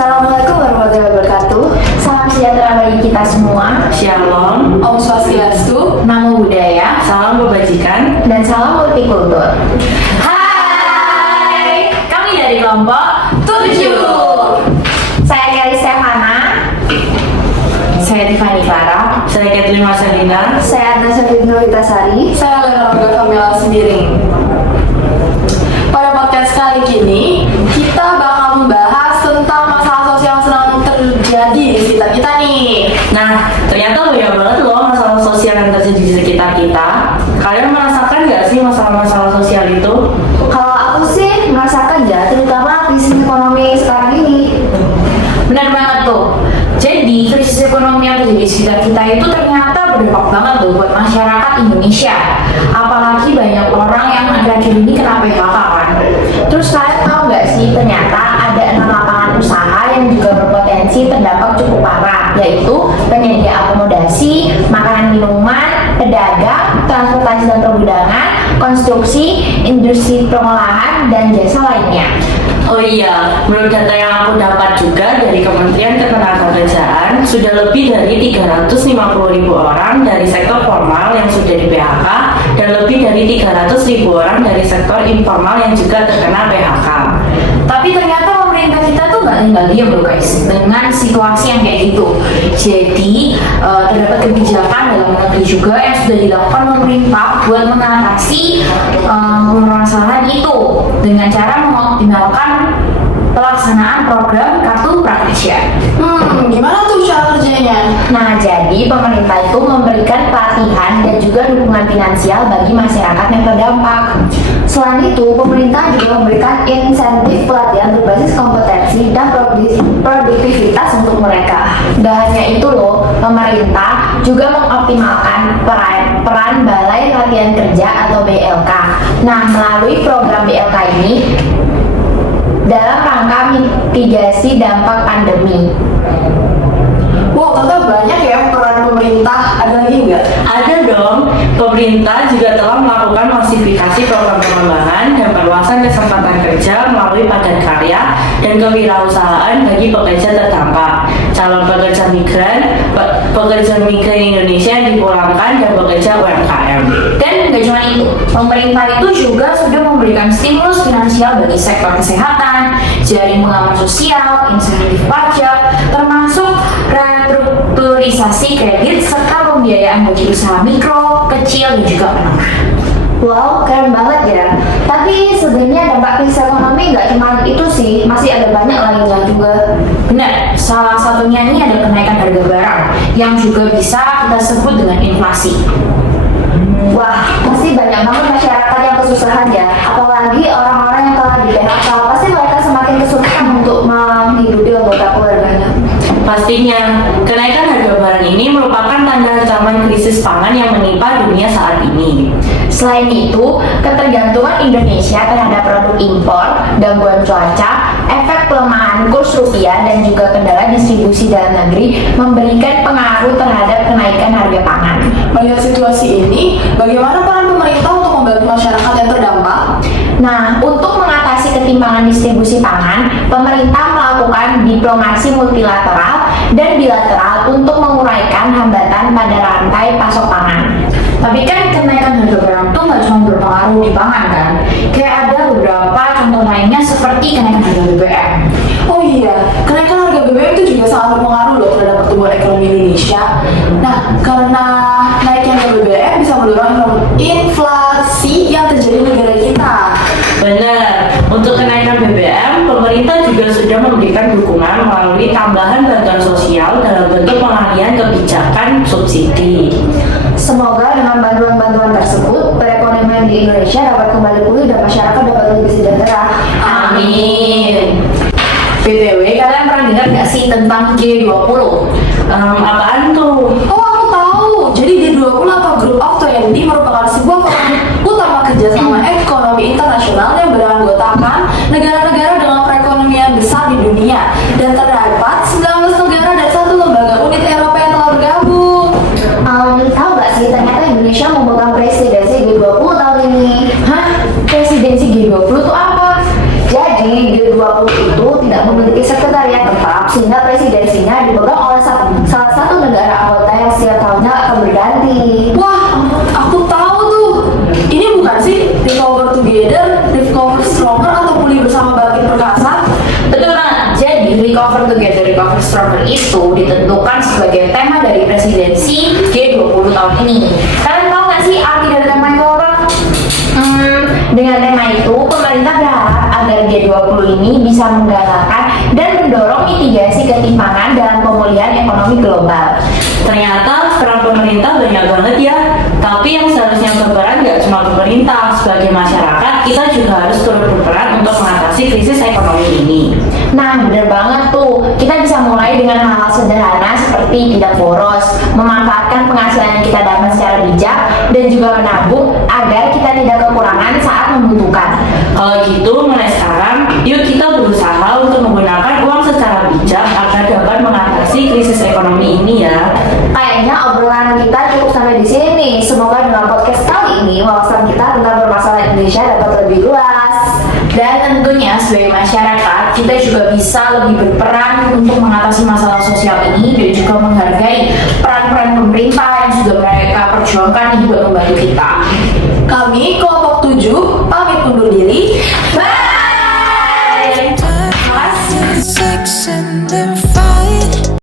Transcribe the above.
Assalamualaikum warahmatullahi wabarakatuh. Salam sejahtera bagi kita semua. Shalom, Om Swastiastu, Namo Buddhaya, salam kebajikan. dan salam multikultur. hai, kami dari kelompok 7. Saya Kelly Stefana. Saya Tiffany Clara. Saya Kathleen Marcelina. Saya Natasha Witasari. Saya Leonardo Camilla Sembiring. Pada podcast kali ini, kita bakal membahas tentang masalah sosial yang sedang terjadi di sekitar kita nih. Nah, ternyata banyak banget loh masalah sosial yang terjadi di sekitar kita. Kalian merasakan nggak sih masalah-masalah sosial itu? Kalau aku sih merasakan ya, terutama krisis ekonomi sekarang ini. Benar banget tuh. Jadi, krisis ekonomi yang terjadi di sekitar kita itu ternyata berdampak banget tuh buat masyarakat Indonesia. Apalagi banyak orang yang akhir-akhir ini kena PHK kan. Terus kalian tahu nggak sih, ternyata ada 6 lapangan usaha yang juga berpotensi terdampak cukup parah, yaitu penyedia akomodasi, makanan minuman, pedagang, transportasi dan pergudangan, konstruksi, industri pengolahan, dan jasa lainnya. Oh iya, menurut data yang aku dapat juga dari Kementerian Ketenagakerjaan, sudah lebih dari 350.000 orang dari sektor formal yang sudah di PHK dan lebih dari 300.000 orang dari sektor informal yang juga terkena PHK. Tapi ternyata pemerintah kita tuh nggak tinggal diam loh guys dengan situasi yang kayak gitu. Jadi terdapat kebijakan dalam negeri juga yang sudah dilakukan pemerintah buat mengatasi permasalahan itu dengan cara mengoptimalkan pelaksanaan program kartu prakerja. Gimana tuh cara kerjanya? Nah, jadi pemerintah itu memberikan pelatihan dan juga dukungan finansial bagi masyarakat yang terdampak. Selain itu, pemerintah juga memberikan insentif pelatihan berbasis kompetensi dan produktivitas untuk mereka. Dan hanya itu loh, pemerintah juga mengoptimalkan peran Balai Latihan Kerja atau BLK. Nah, melalui program BLK ini, dalam rangka mitigasi dampak pandemi. Wow, ternyata banyak ya peran pemerintah. Ada lagi nggak? Ada dong, pemerintah juga telah melakukan massifikasi program pengembangan dan perluasan kesempatan kerja melalui padat karya dan kewirausahaan bagi pekerja terdampak, calon pekerja migran Indonesia yang dipulangkan dan pekerja UMKM. Dan nggak cuma itu, pemerintah itu juga sudah memberikan stimulus finansial bagi sektor kesehatan, jaring pengaman sosial, insentif pajak, termasuk restrukturisasi kredit serta pembiayaan bagi usaha mikro, kecil, dan juga menengah. Wow, keren banget ya. Tapi sebenarnya dampak krisis ekonomi nggak cuma itu sih, masih ada banyak lainnya juga. Benar, salah satunya ini ada kenaikan harga barang yang juga bisa kita sebut dengan inflasi. Wah, pasti banyak banget masyarakat yang kesusahan ya. Apalagi orang-orang yang telah di PHK, pasti mereka semakin kesulitan untuk menghidupi anggota keluarganya. Pastinya, kenaikan harga barang ini merupakan tanda ancaman krisis pangan yang menimpa dunia saat ini. Selain itu, ketergantungan Indonesia terhadap produk impor, gangguan cuaca, efek pelemahan kurs rupiah, dan juga kendala distribusi dalam negeri memberikan pengaruh terhadap kenaikan harga pangan. Melihat situasi ini, bagaimana peran pemerintah untuk membantu masyarakat yang terdampak? Nah, untuk mengatasi ketimpangan distribusi pangan, pemerintah melakukan diplomasi multilateral dan bilateral untuk menguraikan hambatan pada rantai pasok pangan. Tapi kan kenaikan harga barang tuh nggak cuma berpengaruh di pangan kan? Kayak ada beberapa contoh lainnya seperti kenaikan harga BBM. Oh iya, kenaikan harga BBM itu juga sangat berpengaruh loh terhadap pertumbuhan ekonomi Indonesia. Nah, karena naiknya harga BBM bisa mendorong inflasi yang terjadi di negara kita. Benar, untuk kenaikan BBM, pemerintah juga sudah memberikan dukungan melalui tambahan bantuan sosial dalam bentuk pengalihan kebijakan subsidi. Semoga dengan bantuan-bantuan tersebut, perekonomian di Indonesia dapat kembali pulih dan masyarakat dapat lebih sejahtera. Amin. BTW, kalian pernah dengar nggak sih tentang G20? Apaan tuh? Oh, aku tahu. Jadi G20 atau Group of 20 merupakan sebuah forum utama kerjasama ekonomi internasional yang beranggotakan negara-negara dengan perekonomian besar di dunia dan terdapat 19 negara dan satu lembaga unit Eropa yang telah bergabung. Tahu gak sih, ternyata Indonesia memegang presidensi G20 tahun ini. Hah? Presidensi G20 itu apa? Jadi G20 itu tidak memiliki sekretariat tetap sehingga presidensinya dipegang oleh salah satu negara anggota yang setiap tahunnya akan berganti. Wah, aku tahu tuh. Ini bukan sih Recover Together, Recover Stronger, atau Pulih Bersama Bangkit Perkasa? Betul banget. Jadi Recover Together, Recover Stronger itu ditentukan sebagai tema dari presidensi G20 tahun ini. Kalian tahu nggak sih arti dari tema itu apa? Dengan tema itu, pemerintah berharap agar G20 ini bisa menggalakkan dan mendorong mitigasi ketimpangan dalam pemulihan ekonomi global. Ternyata peran pemerintah banyak banget ya. Tapi yang seharusnya berperan nggak cuma pemerintah, sebagai masyarakat kita juga harus turut berperan untuk mengatasi krisis ekonomi ini. Nah, bener banget tuh. Kita bisa mulai dengan hal-hal sederhana seperti tidak boros, memanfaatkan penghasilan yang kita dapat secara bijak, dan juga menabung agar kita tidak kekurangan saat membutuhkan. Kalau gitu, mulai sekarang, yuk kita berusaha untuk menggunakan uang secara bijak agar dapat mengatasi krisis ekonomi ini ya. Kayaknya obrolan kita cukup sampai di sini. Semoga dengan podcast kali ini wawasan kita tentang permasalahan Indonesia dapat lebih luas. Dan tentunya sebagai masyarakat, kita juga bisa lebih berperan untuk mengatasi masalah sosial ini dan juga menghargai peran-peran pemerintah